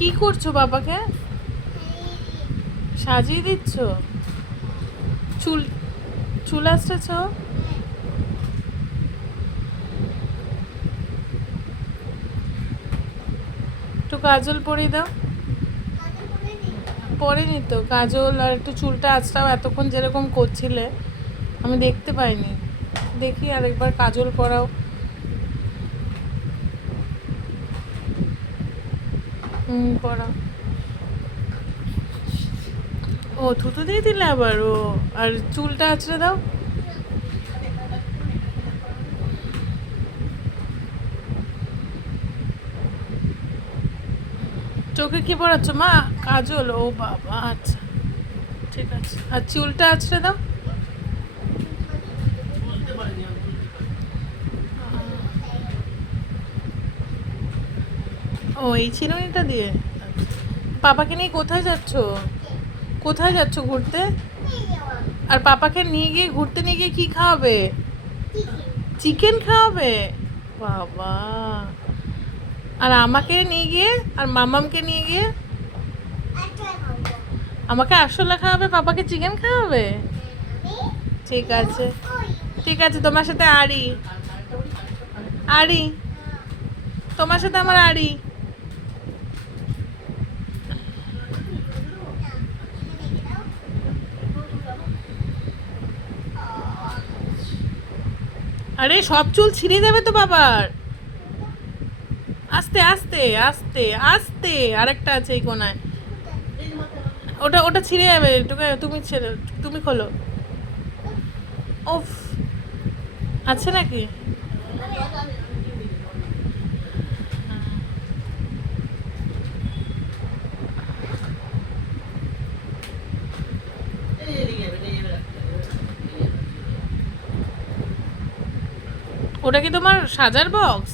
কি করছো বাবাকে? সাজিয়ে দিচ্ছ? চুল চুল আসতেছ? একটু কাজল পরিয়ে দাও। পরেনি তো কাজল, আর একটু চুলটা আঁচড়াও, এতক্ষণ যেরকম করছিলে আমি দেখতে পাইনি। দেখি আর একবার কাজল পরাও। পরাও। ও থুতু দিয়ে দিলে আবার? ও আর চুলটা আঁচড়ে দাও। চোখে কি পড়াচ্ছ মা? কাজল? ও বাবা, আচ্ছা ঠিক আছে। আর চুলটা আঁচড়ে দাও। ও এই চিরুনিটা দিয়ে? পাপাকে নিয়ে কোথায় যাচ্ছ? কোথায় যাচ্ছ ঘুরতে? আর পাপাকে নিয়ে গিয়ে ঘুরতে নিয়ে গিয়ে কি খাওয়াবে? চিকেন খাওয়াবে? বাবা। আর আমাকে নিয়ে গিয়ে, আর মামামকে নিয়ে গিয়ে? আমাকে আরশোলা খাওয়াবে, পাপাকে চিকেন খাওয়াবে? ঠিক আছে ঠিক আছে, তোমার সাথে আড়ি। আড়ি, তোমার সাথে আমার আড়ি। আরে সব চুল ছিঁড়ে যাবে তো বাবার। আস্তে আস্তে আস্তে আস্তে, আরেকটা আছে এই কোনায়। ওটা ওটা ছিঁড়ে যাবে, তোকে তুমি ছেড়ে, তুমি খোলো। ওফ, আছে নাকি? ওটা কি তোমার সাজার বক্স?